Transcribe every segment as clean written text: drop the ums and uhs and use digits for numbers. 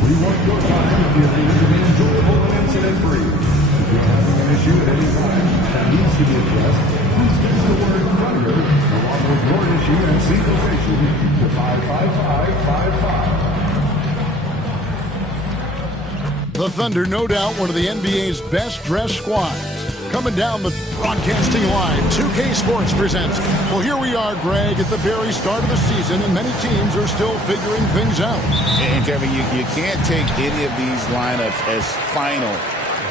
We want your time to be enjoyable and incident-free. If you're having an issue at any time that needs to be addressed, please text the word "Thunder" along with your issue and seat location to 55555. The Thunder, no doubt, one of the NBA's best-dressed squads. Coming down the broadcasting line, 2K Sports presents. Well, here we are, Greg, at the very start of the season, and many teams are still figuring things out. And, Kevin, you can't take any of these lineups as final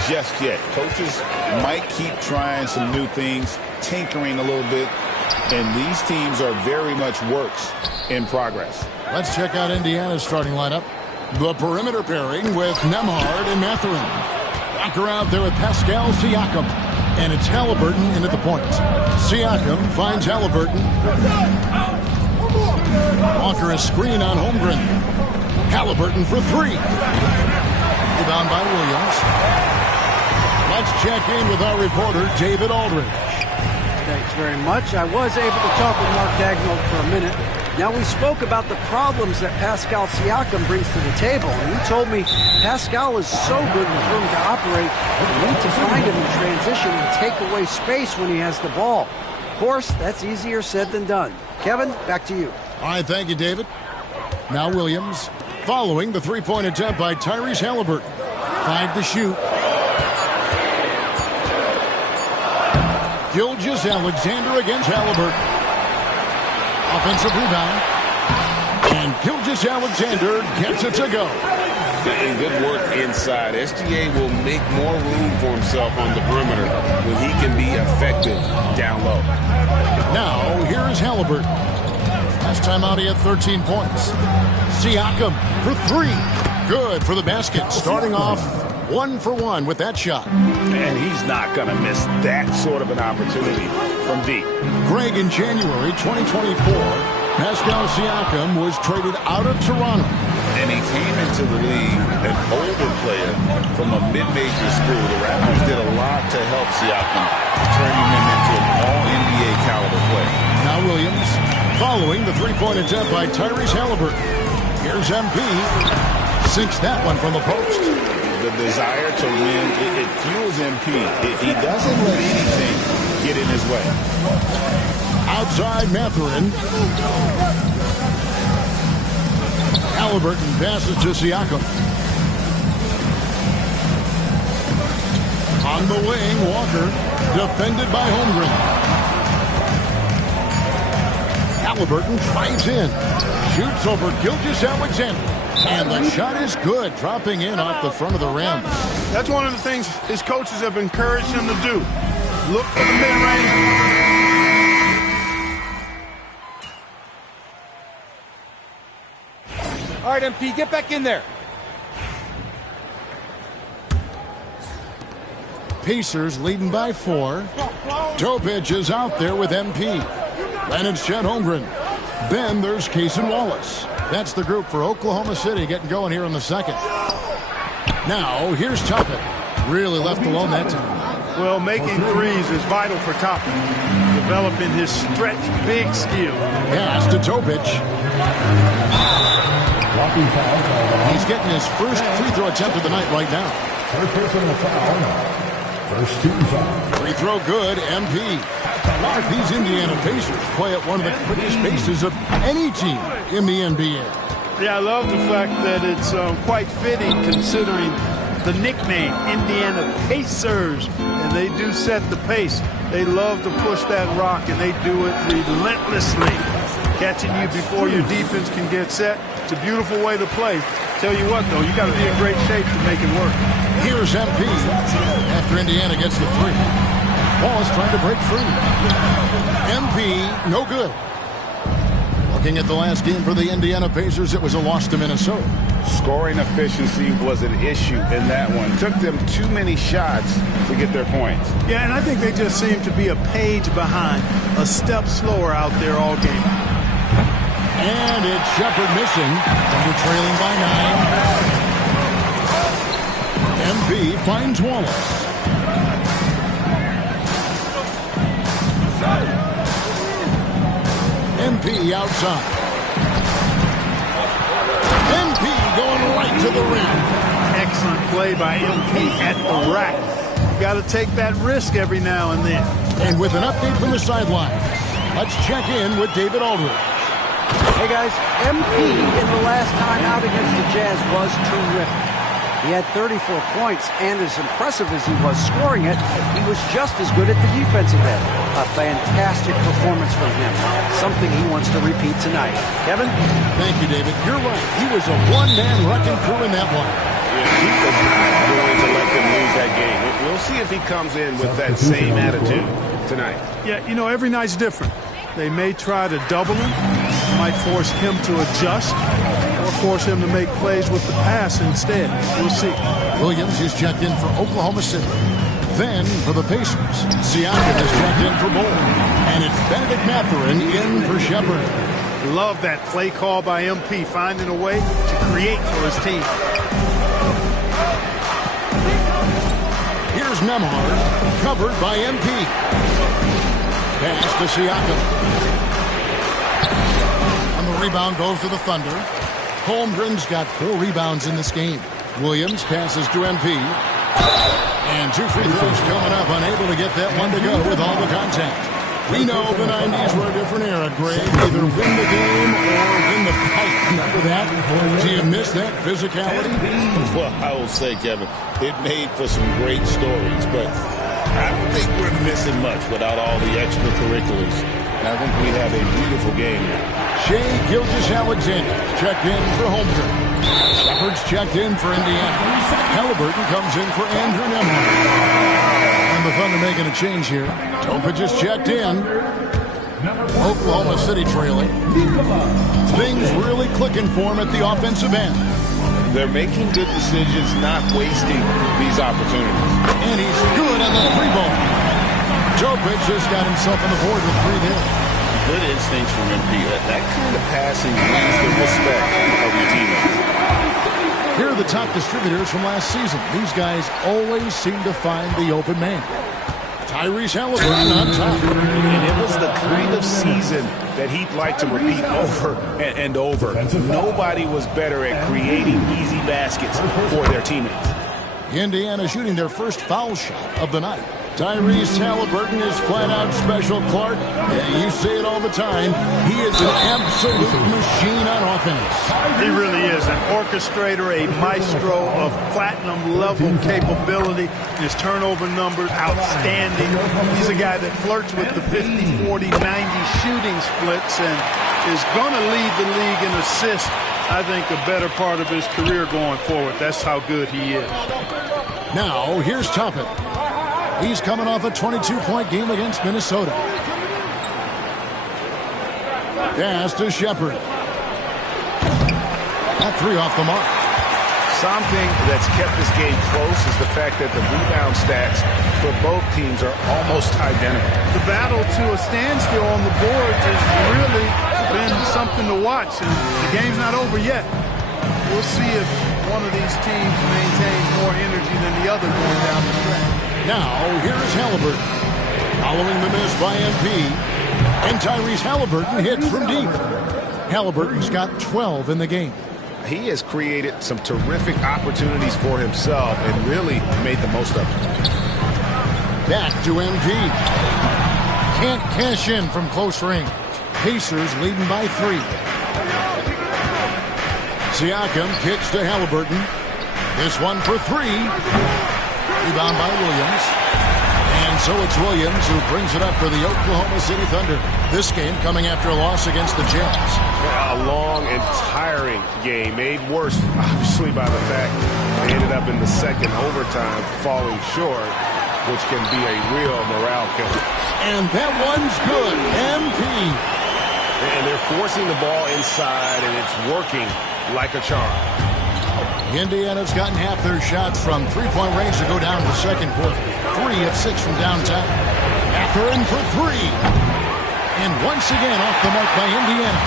just yet. Coaches might keep trying some new things, tinkering a little bit, and these teams are very much works in progress. Let's check out Indiana's starting lineup. The perimeter pairing with Nembhard and Mathurin. Walker out there with Pascal Siakam. And it's Halliburton in at the point. Siakam finds Halliburton. Walker a screen on Holmgren. Halliburton for three. Rebound by Williams. Let's check in with our reporter, David Aldridge. Thanks very much. I was able to talk with Mark Dagnall for a minute. Now, we spoke about the problems that Pascal Siakam brings to the table, and he told me Pascal is so good with room to operate, you need to find him in transition and take away space when he has the ball. Of course, that's easier said than done. Kevin, back to you. All right, thank you, David. Now Williams, following the three-point attempt by Tyrese Halliburton. 5 to shoot. Gilgeous-Alexander against Halliburton. Offensive rebound. And Gilgeous-Alexander gets it to go. And good work inside. SGA will make more room for himself on the perimeter when he can be effective down low. Now, here is Halliburton. Last time out, he had 13 points. Siakam for three. Good for the basket. Starting off 1 for 1 with that shot. And he's not going to miss that sort of an opportunity from deep. Greg, in January 2024, Pascal Siakam was traded out of Toronto. And he came into the league an older player from a mid-major school. The Raptors did a lot to help Siakam, turning him into an all-NBA caliber player. Now Williams, following the three-point attempt by Tyrese Halliburton. Here's MP. Sinks that one from the post. The desire to win, it fuels MP. He doesn't let anything get in his way. Outside Mathurin. Halliburton passes to Siakam. On the wing, Walker, defended by Holmgren. Halliburton drives in. Shoots over Gilgeous-Alexander. And the shot is good, dropping in off the front of the rim. That's one of the things his coaches have encouraged him to do. Look for the mid-range. All right, MP, get back in there. Pacers leading by 4. Topic is out there with MP. Then it's Chet Holmgren. Then there's Cason Wallace. That's the group for Oklahoma City getting going here in the second. Now, here's Topic. Really left alone that time. Well, making threes is vital for Topic. Developing his stretch big skill. Pass to Topic. He's getting his first free throw attempt of the night right now. First personal foul. First team foul. Free throw good, MP. These Indiana Pacers play at one of the quickest paces of any team in the NBA. Yeah, I love the fact that it's quite fitting considering the nickname, Indiana Pacers. And they do set the pace. They love to push that rock, and they do it relentlessly. Catching you before your defense can get set. It's a beautiful way to play. Tell you what, though, you got to be in great shape to make it work. Here's MP after Indiana gets the three. Wallace trying to break free. MP, no good. Looking at the last game for the Indiana Pacers, it was a loss to Minnesota. Scoring efficiency was an issue in that one. Took them too many shots to get their points. Yeah, and I think they just seem to be a page behind, a step slower out there all game. And it's Shepard missing. Thunder trailing by 9. MP finds Wallace. MP outside. MP going right to the rim. Excellent play by MP at the rack. You got to take that risk every now and then. And with an update from the sideline, let's check in with David Aldridge. Hey guys, MP in the last time out against the Jazz was terrific. He had 34 points, and as impressive as he was scoring it, he was just as good at the defensive end. A fantastic performance from him. Something he wants to repeat tonight. Kevin? Thank you, David. You're right. He was a one-man wrecking crew in that one. Yeah, he was not going to let them lose that game. We'll see if he comes in with that same attitude tonight. Yeah, you know, every night's different. They may try to double him, might force him to adjust, or force him to make plays with the pass instead. We'll see. Williams is checked in for Oklahoma City. Then for the Pacers, Siakam is checked in for Bull. And it's Benedict Mathurin in for Shepard. Love that play call by MP, finding a way to create for his team. Here's Nembhard, covered by MP. Pass to Siakam. And the rebound goes to the Thunder. Holmgren's got 4 rebounds in this game. Williams passes to MP. And 2 free throws coming up, unable to get that one to go with all the contact. We know the 90s were a different era, Greg. Either win the game or win the fight. Remember that? Do you miss that physicality? Well, I will say, Kevin, it made for some great stories, but I don't think we're missing much without all the extracurriculars. And I think we have a beautiful game here. Shai Gilgeous-Alexander checked in for Holmgren. Shepard's checked in for Indiana. Halliburton comes in for Andrew Nembhard. And the Thunder making a change here. Topic is checked in. Oklahoma City trailing. Things really clicking for him at the offensive end. They're making good decisions, not wasting these opportunities. And he's good on the 3-ball. Topic just got himself on the board with 3 there. Good instincts from MP. That kind of passing wins the respect of your teammates. Here are the top distributors from last season. These guys always seem to find the open man. Tyrese Halliburton on top. And it was the kind of season that he'd like to repeat over and over. Nobody was better at creating easy baskets for their teammates. Indiana shooting their first foul shot of the night. Tyrese Halliburton is flat-out special, Clark. Yeah, you say it all the time. He is an absolute machine on offense. He really is an orchestrator, a maestro of platinum-level capability. His turnover numbers outstanding. He's a guy that flirts with the 50, 40, 90 shooting splits and is going to lead the league in assists, I think, the better part of his career going forward. That's how good he is. Now, here's Toppin. He's coming off a 22-point game against Minnesota. Pass to Shepard. That 3 off the mark. Something that's kept this game close is the fact that the rebound stats for both teams are almost identical. The battle to a standstill on the boards has really been something to watch, and the game's not over yet. We'll see if one of these teams maintains more energy than the other going down the stretch. Now, here's Halliburton. Following the miss by MP. And Tyrese Halliburton hits from deep. Halliburton's got 12 in the game. He has created some terrific opportunities for himself and really made the most of it. Back to MP. Can't cash in from close range. Pacers leading by 3. Siakam kicks to Halliburton. This one for three. Rebound by Williams. And so it's Williams who brings it up for the Oklahoma City Thunder. This game coming after a loss against the Jazz. A long and tiring game, made worse, obviously, by the fact they ended up in the second overtime falling short, which can be a real morale killer. And that one's good. MP. And they're forcing the ball inside, and it's working like a charm. Indiana's gotten half their shots from three-point range to go down to the second quarter. 3 of 6 from downtown. Mathurin for three. And once again off the mark by Indiana.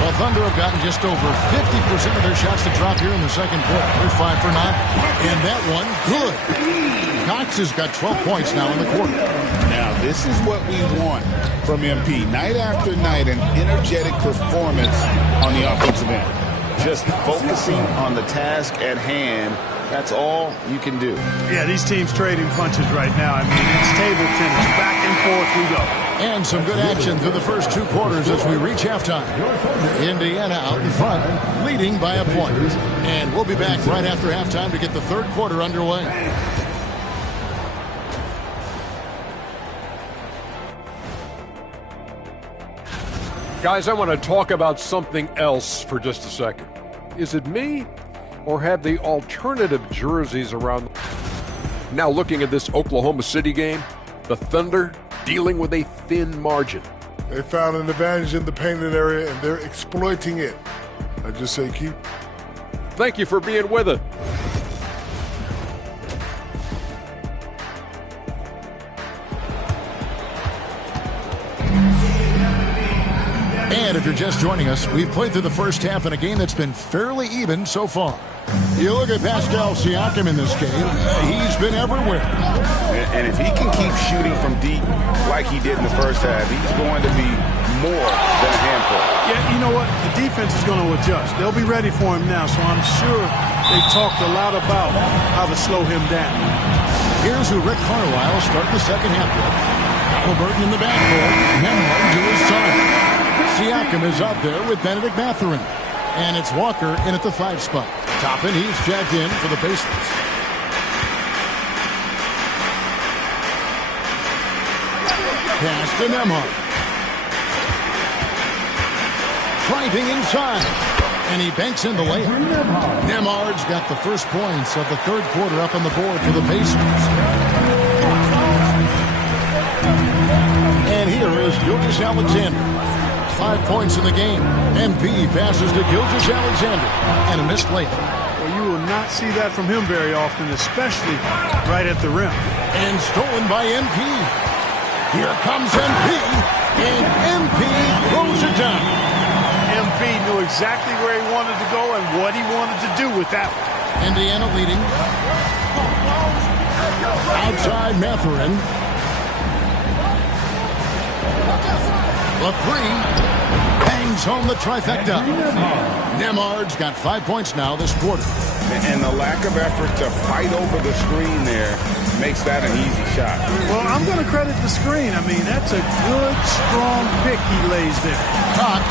The Thunder have gotten just over 50% of their shots to drop here in the second quarter. They're 5 for 9. And that one, good. Cox has got 12 points now in the quarter. Now, this is what we want from MP. Night after night, an energetic performance on the offensive end. Just focusing on the task at hand. That's all you can do. Yeah, these teams trading punches right now. I mean, it's table tennis. Back and forth we go. And some good action through the first 2 quarters as we reach halftime. Indiana out in front, leading by a point. And we'll be back right after halftime to get the third quarter underway. Guys, I want to talk about something else for just a second. Is it me, or have the alternative jerseys around? Now looking at this Oklahoma City game, the Thunder dealing with a thin margin. They found an advantage in the painted area, and they're exploiting it. I just say keep. Thank you for being with us. And if you're just joining us, we've played through the first half in a game that's been fairly even so far. You look at Pascal Siakam in this game, he's been everywhere. And if he can keep shooting from deep like he did in the first half, he's going to be more than a handful. Yeah, you know what? The defense is going to adjust. They'll be ready for him now, so I'm sure they talked a lot about how to slow him down. Here's who Rick Carlisle started the second half with. Halliburton in the backcourt, Nembhard to his side. Siakam is out there with Benedict Mathurin. And it's Walker in at the 5 spot. Toppin, he's checked in for the Pacers. Pass to Nembhard. Driving inside. And he banks in the layup. Nembhard's got the first points of the third quarter up on the board for the Pacers. And here is Gilgeous-Alexander. 5 points in the game. MP passes to Gilgeous-Alexander. And a missed layup. Well, you will not see that from him very often, especially right at the rim. And stolen by MP. Here comes MP. And MP throws it down. MP knew exactly where he wanted to go and what he wanted to do with that one. Indiana leading. Outside Mathurin. The three. Bangs home the trifecta. Nembhard's got 5 points now this quarter. And the lack of effort to fight over the screen there makes that an easy shot. Well, I'm going to credit the screen. I mean, that's a good, strong pick he lays there. Cox.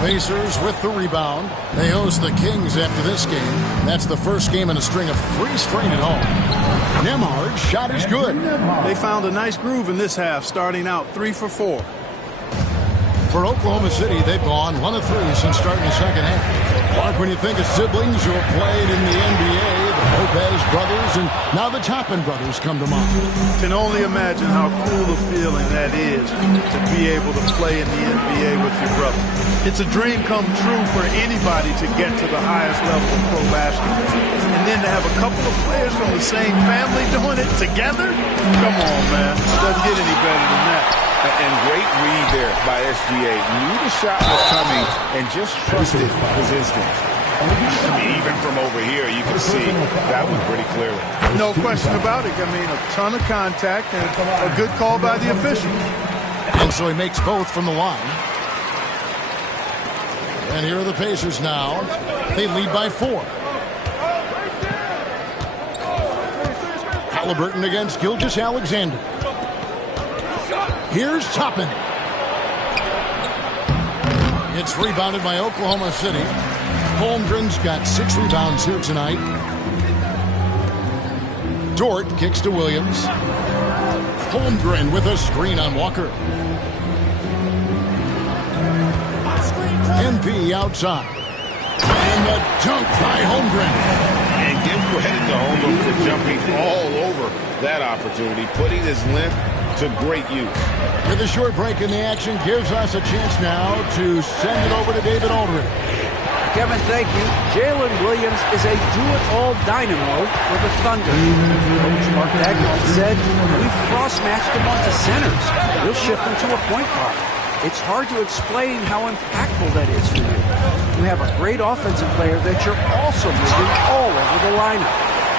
Pacers with the rebound. They host the Kings after this game. That's the first game in a string of 3 straight at home. Nembhard's shot is good. They found a nice groove in this half, starting out 3 for 4. For Oklahoma City, they've gone 1 of 3 since starting the second half. Clark, when you think of siblings who have played in the NBA, the Lopez brothers, and now the Toppin brothers come to mind. Can only imagine how cool a feeling that is to be able to play in the NBA with your brother. It's a dream come true for anybody to get to the highest level of pro basketball. And then to have a couple of players from the same family doing it together? Come on, man. It doesn't get any better than that. And great read there by SGA. Knew the shot was coming and just trusted his instinct. I mean, even from over here, you can see that one pretty clearly. No question about it. I mean, a ton of contact and a good call by the official. And so he makes both from the line. And here are the Pacers now. They lead by 4. Halliburton against Gilgeous-Alexander. Here's Toppin. It's rebounded by Oklahoma City. Holmgren's got 6 rebounds here tonight. Dort kicks to Williams. Holmgren with a screen on Walker. MP outside. And the dunk by Holmgren. And give credit to Holmgren for jumping all over that opportunity, putting his length to great use. With a short break in the action, gives us a chance now to send it over to David Aldridge. Kevin, thank you. Jalen Williams is a do-it-all dynamo for the Thunder. Coach Mark Dagnall said, we've cross-matched him onto centers. We'll shift him to a point guard. It's hard to explain how impactful that is for you. You have a great offensive player that you're also moving all over the lineup.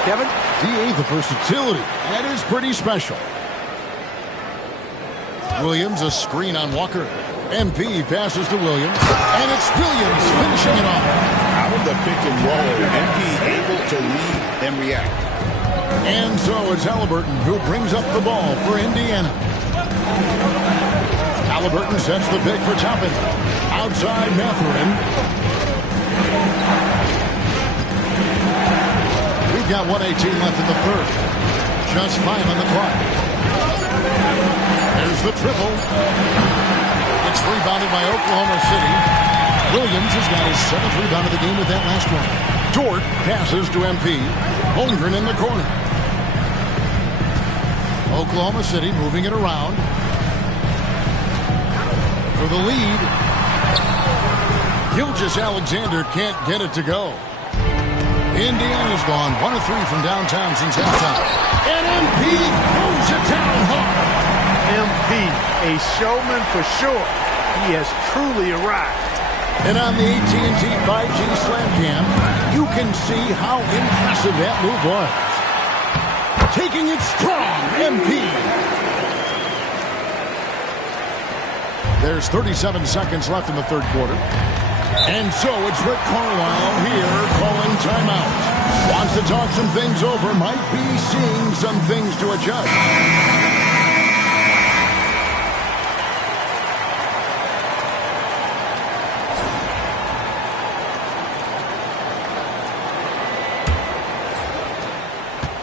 Kevin? DA, the versatility. That is pretty special. Williams, a screen on Walker. MP passes to Williams, and it's Williams finishing it off. Out of the pick and roll, MP able to read and react. And so it's Halliburton who brings up the ball for Indiana. Halliburton sets the pick for Toppin. Outside Mathurin. We've got 1:18 left in the third. Just 5 on the clock. There's the triple. It's rebounded by Oklahoma City. Williams has got his 7th rebound of the game with that last one. Dort passes to MP. Holmgren in the corner. Oklahoma City moving it around. For the lead. Gilgeous-Alexander can't get it to go. Indiana's gone 1 of 3 from downtown since halftime. And MP throws it down hard. MP, a showman for sure. He has truly arrived. And on the AT&T 5G Slam Cam, you can see how impressive that move was. Taking it strong, MP. There's 37 seconds left in the third quarter. And so it's Rick Carlisle here calling timeout. Wants to talk some things over, might be seeing some things to adjust.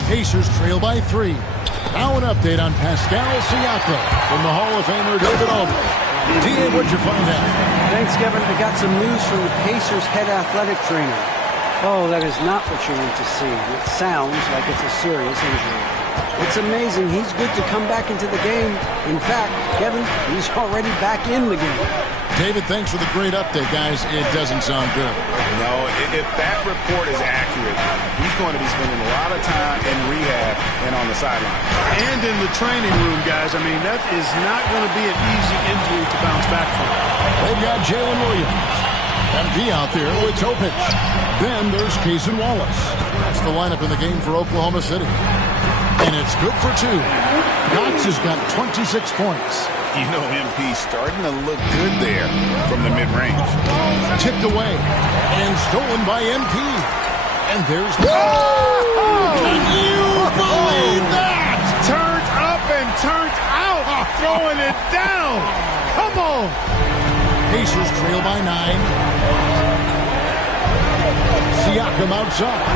Pacers trail by 3. Now an update on Pascal Siakam from the Hall of Famer David Aldridge. D.A., what'd you find out? Thanks, Kevin. I got some news from the Pacers head athletic trainer. Oh, that is not what you want to see. It sounds like it's a serious injury. It's amazing. He's good to come back into the game. In fact, Kevin, he's already back in the game. David, thanks for the great update, guys. It doesn't sound good. No, if that report is accurate, he's going to be spending a lot of time in rehab and on the sideline. And in the training room, guys. I mean, that is not going to be an easy injury to bounce back from. They've got Jalen Williams. MP out there with Topic. Then there's Cason Wallace. That's the lineup in the game for Oklahoma City. And it's good for 2. Knox has got 26 points. You know, MP starting to look good there from the mid-range. Tipped away and stolen by MP. And there's the... Can you believe that? Turned up and turned out. Throwing it down. Come on. Pacers trail by 9. Siakam outside.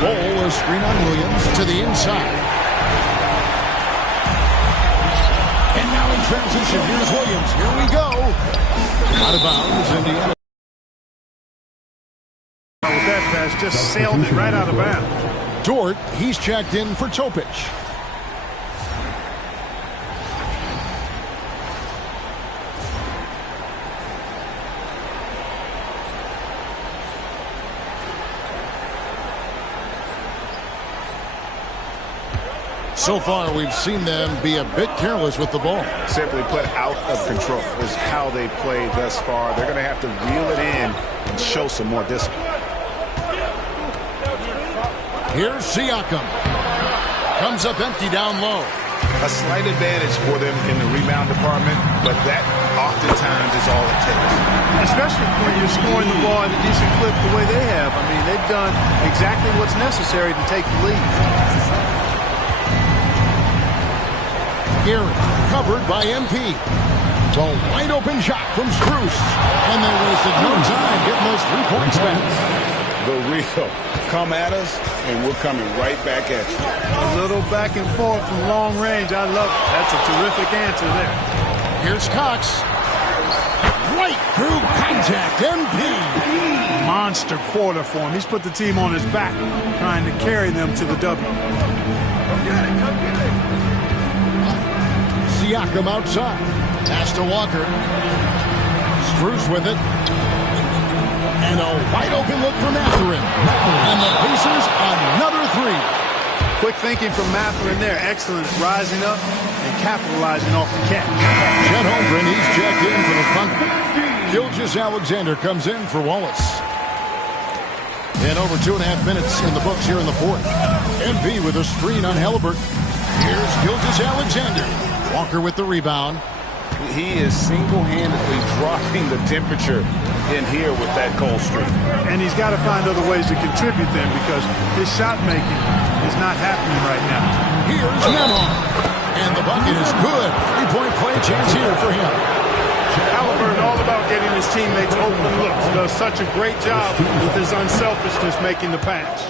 Ball, a screen on Williams to the inside. And now in transition, here's Williams. Here we go. Out of bounds, Indiana. With that pass, just sailed it right out of bounds. Dort, he's checked in for Topic. So far, we've seen them be a bit careless with the ball. Simply put, out of control is how they've played thus far. They're going to have to reel it in and show some more discipline. Here's Siakam. Comes up empty down low. A slight advantage for them in the rebound department, but that oftentimes is all it takes. Especially when you're scoring the ball at a decent clip the way they have. I mean, they've done exactly what's necessary to take the lead. Gary, covered by MP. The wide open shot from Strus. And they wasted no time getting those 3 points back. The real. Come at us, and we're coming right back at you. A little back and forth from long range. I love it. That's a terrific answer there. Here's Cox. Right through contact. MP. Monster quarter for him. He's put the team on his back, trying to carry them to the W. Siakam outside. Pass to Walker. Strus with it. And a wide open look for Mathurin. And the Pacers another 3. Quick thinking from Mathurin there. Excellent at rising up and capitalizing off the catch. Chet Holmgren, he's checked in for the Thunder. Gilgeous-Alexander comes in for Wallace. And over 2.5 minutes in the books here in the fourth. MP with a screen on Halliburton. Here's Gilgeous-Alexander. Walker with the rebound. He is single-handedly dropping the temperature in here with that cold streak. And he's got to find other ways to contribute then, because his shot making is not happening right now. Here's Nemhard. And the bucket is good. 3-point play chance here for him. Halliburton all about getting his teammates open looks. Does such a great job with his unselfishness making the pass.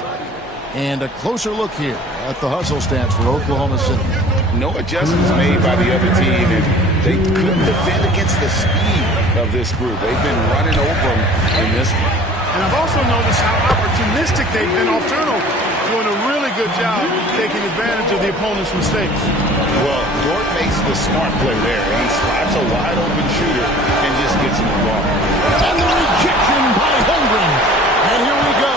And a closer look here at the hustle stats for Oklahoma City. No adjustments made by the other team, and they couldn't defend against the speed of this group. They've been running over them in this one. And I've also noticed how opportunistic they've been off turnover, doing a really good job taking advantage of the opponent's mistakes. Well, Dort makes the smart play there. He spots a wide-open shooter and just gets him the ball. And the rejection by Holmgren. And here we go.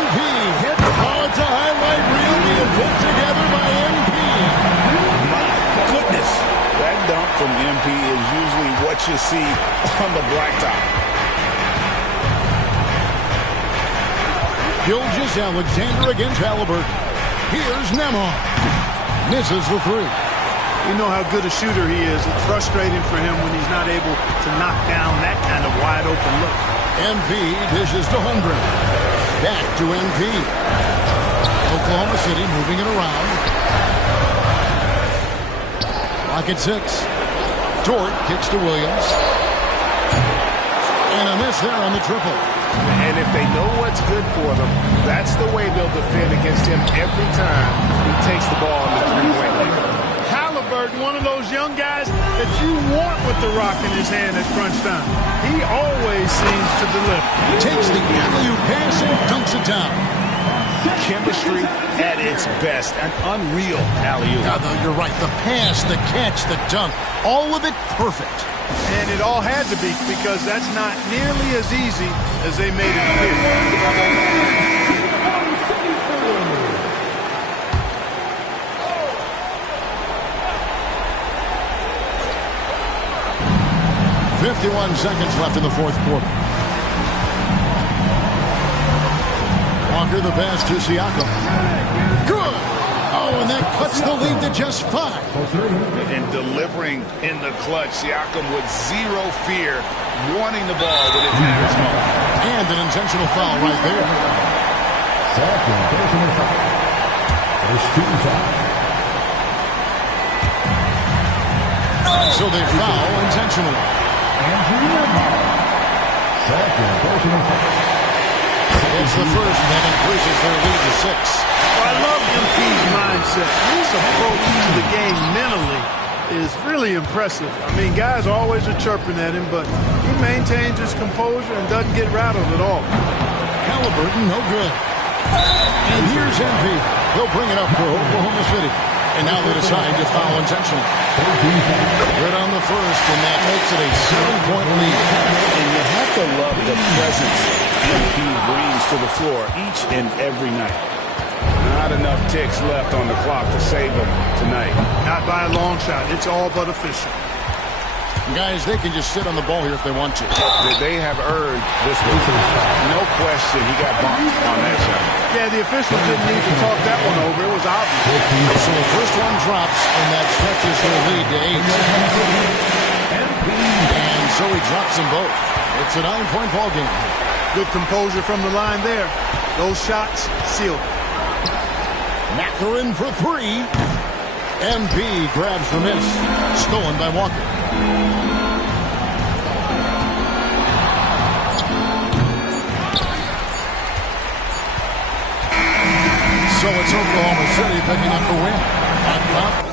MP hit. Oh, it's a highlight reel being put together by MP. My goodness. That dunk from MP is usually what you see on the blacktop. Gilgeous-Alexander against Halliburton. Here's Nemhard. Misses the 3. You know how good a shooter he is. It's frustrating for him when he's not able to knock down that kind of wide open look. MP dishes to Holmgren. Back to MP. Oklahoma City moving it around. Lock at 6. Dort kicks to Williams. And a miss there on the triple. And if they know what's good for them, that's the way they'll defend against him every time he takes the ball in the three-point line. Halliburton, one of those young guys that you want with the rock in his hand at crunch time. He always seems to deliver. Takes the alley-oop pass and dunks it down. Chemistry at its best. An unreal alley-oop. You're right. The pass, the catch, the dunk, all of it perfect. And it all had to be, because that's not nearly as easy as they made it appear. 51 seconds left in the fourth quarter. Walker the pass to Siakam. Good! Oh, and that cuts the lead to just 5. And delivering in the clutch, Siakam with zero fear, wanting the ball when it matters most. And an intentional foul right there. Second personal foul. First team foul. So they foul intentionally. Second personal foul. It's the first that increases their lead to 6. Well, I love MP's mindset. His approach to the game mentally is really impressive. I mean, guys always are chirping at him, but he maintains his composure and doesn't get rattled at all. Halliburton, no good. And here's MP. They'll bring it up for Oklahoma City. And now they decide to foul intentionally. Good on the first, and that makes it a 7-point lead. And you have to love the presence MP brings to the floor each and every night. Not enough ticks left on the clock to save them tonight. Not by a long shot. It's all but official. Guys, they can just sit on the ball here if they want to. They have earned this one. No question, he got bumped on that shot. Yeah, the officials didn't need to talk that one over. It was obvious. So the first one drops, and that stretches their lead to 8. And so he drops them both. It's a 9-point ball game. Good composure from the line there. Those shots sealed. Mathurin for 3. MP grabs the miss. Stolen by Walker. So it's Oklahoma City picking up the win. On top.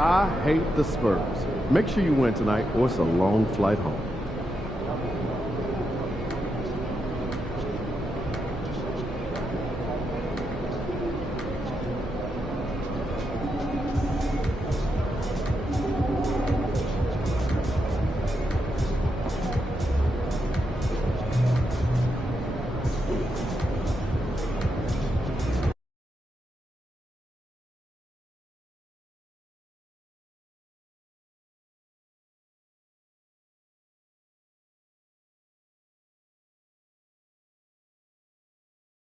I hate the Spurs. Make sure you win tonight or it's a long flight home.